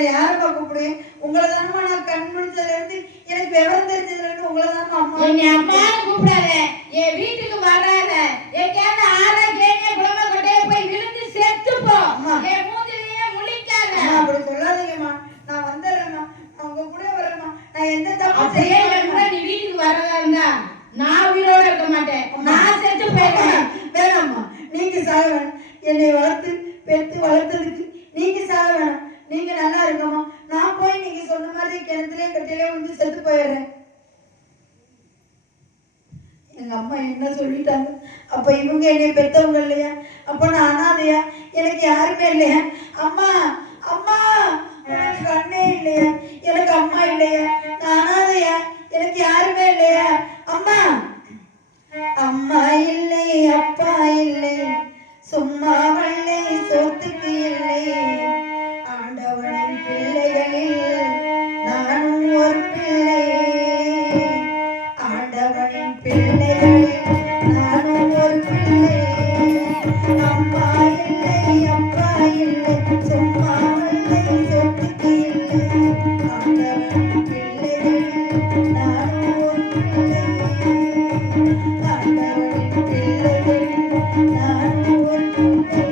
வேற யாரப்பா கூப்பிடுவேன்? உங்களை தானமா நான் கண் முடிச்சதுல இருந்து எனக்கு விவரம் தெரிஞ்சதுல இருந்து உங்களை தானமா அம்மா. என்னை அம்மான்னு கூப்பிடாத, என் வீட்டுக்கு வராத, எங்கேயாவது ஆறா கேணிய குளமா கொட்டையை போய் விழுந்து செத்து போ. என் மூஞ்சிலேயே முழிக்காத. அப்படி சொல்லாதீங்கம்மா, நான் வந்துடுறேம்மா, நான் உங்க கூட வரேம்மா. நான் எந்த தப்பு செய்யல. நீ வீட்டுக்கு வரதா இருந்தா நான் உயிரோட இருக்க மாட்டேன், நான் செத்து போயிடுவேன். வேணாம்மா, நீங்க சாக வேணாம். என்னை வளர்த்து பெற்று வளர்த்ததுக்கு நீங்க சாக வேணாம். நீங்க நல்லா இருக்கமா, நான் போய் நீங்க சொன்ன மாதிரி கிணத்துலயே கட்டிலே வந்து செத்து போயிடுறேன். எங்க அம்மா என்ன சொல்லிட்டாங்க? அப்ப இவங்க என்னை பெத்தவங்க இல்லையா? அப்ப நான் அனாதையா? எனக்கு யாருமே இல்லையா? அம்மா அம்மா, எனக்கு அண்ணே இல்லையா? எனக்கு அம்மா இல்லையா? நான் அனாதையா? எனக்கு யாருமே இல்லையா? அம்மா அம்மா இல்லை, அப்பா இல்லை, சும்மா வல்லை சொத்துக்கு இல்லை. ஆண்டவனின் பிள்ளைகளில் நானும் ஒரு பிள்ளை. ஆண்டவனின் பிள்ளைகளில் நானும் ஒரு பிள்ளை. அம்மா இல்லை, அப்பா இல்லை, சும்மா வல்லை சொத்துக்கு இல்லை. ஆண்டவனின் பிள்ளைகளில் நானும் ஒரு பிள்ளை. ஆண்டவனின் பிள்ளைகளில் நானும் ஒரு பிள்ளை.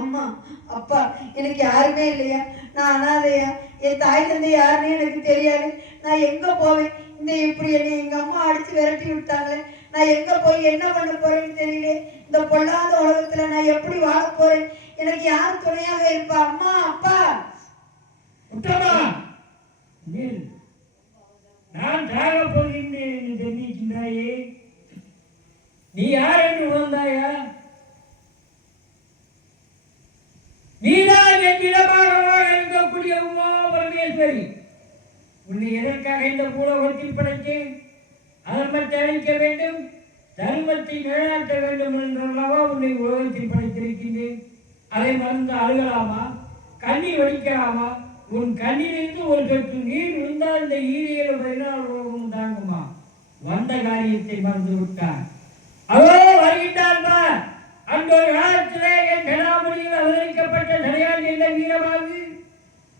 அம்மா அப்பா, எனக்கு யாருமே இல்லையா? நான் அனாதையா? என் தாய் தந்தை யாருன்னு எனக்கு தெரியாது. நான் எங்க போவேன்? இந்த இப்படி என்னை எங்க அம்மா அடிச்சு விரட்டி விட்டாங்களே, நான் எங்க போய் என்ன பண்ண போறேன்னு தெரியல. இந்த பொல்லாத உலகத்துல நான் எப்படி வாழ போறேன்? எனக்கு யார் துணையாக இருப்பா? அம்மா அப்பா. நான் சாக போகிறேன் தெரிவிக்கின்றாயே, நீ யார் என்று உணர்ந்தாயா? நீதான் என் இடமாக இருக்கக்கூடிய உமா பரமேஸ்வரி. உன்னை எதற்காக இந்த பூலோகத்தில் படைத்தேன்? அதர்மத்தை அழிக்க வேண்டும், தர்மத்தை நிலைநாட்ட வேண்டும் என்றல்லவா உன்னை உலகத்தில் படைத்திருக்கின்றேன். அதை மறந்து அழுகலாமா? கண்ணீர் வடிக்கலாமா? உன் கண்ணிலிருந்து ஒரு சொட்டு நீர் விழுந்தால் இந்த ஈரியல் 14 உலகம் தாங்குமா? வந்த காரியத்தை மறந்து விட்டான். அதோ வருகின்றான்பா. அந்த ஒரு காலத்திலே என் கடாமொழியில் அவதரிக்கப்பட்ட சரியான என்ற வீரமாகு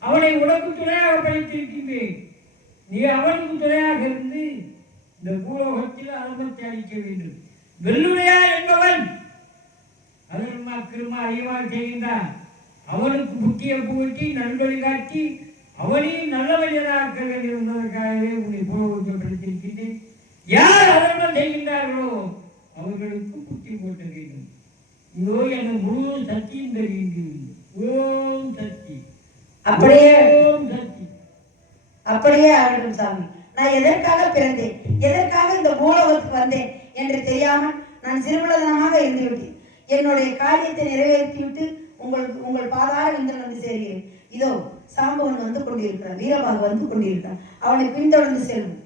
அவனை உனக்கு துணையாக படைத்திருக்கின்றேன். நீ அவனுக்கு துணையாக இருந்து இந்த பூலோகத்தில் அனுமதி அளிக்க வேண்டும். வெள்ளுடையா என்பவன் அதன்மா கிருமா அதிகமாக செய்கின்றான். அவனுக்கு முக்கிய பூட்டி நல்வழி காட்டி அவனையும் நல்ல மனிதனாக்க வேண்டும் என்பதற்காகவே உன்னை பூலோகத்தில் படைத்திருக்கின்றேன். யார் அதர்மம் செய்கின்றார்களோ அவர்களுக்கு புத்தி போட்ட வேண்டும். இதோ எனக்கு முழு சக்தியும் தெரியுது. ஓம் சக்தி. அப்படியே ஓம் சக்தி. அப்படியே ஆகட்டும் சாமி. நான் எதற்காக பிறந்தேன், எதற்காக இந்த மூலவத்துக்கு வந்தேன் என்று தெரியாமல் நான் சிறுமலதனமாக இருந்துவிட்டேன். என்னுடைய காரியத்தை நிறைவேற்றிவிட்டு உங்கள் பாதார விந்தன் வந்து சேர்கிறேன். இதோ சாம்பவன் வந்து கொண்டிருக்கிறான், வீரபாகு வந்து கொண்டிருக்கிறான். அவனை பின்தொடர்ந்து செல்வோம்.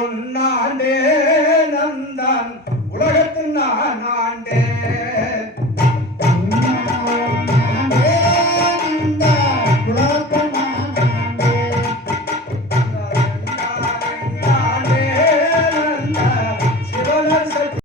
ஒன்னாண்டே நந்தான் உலகத்தின் நான்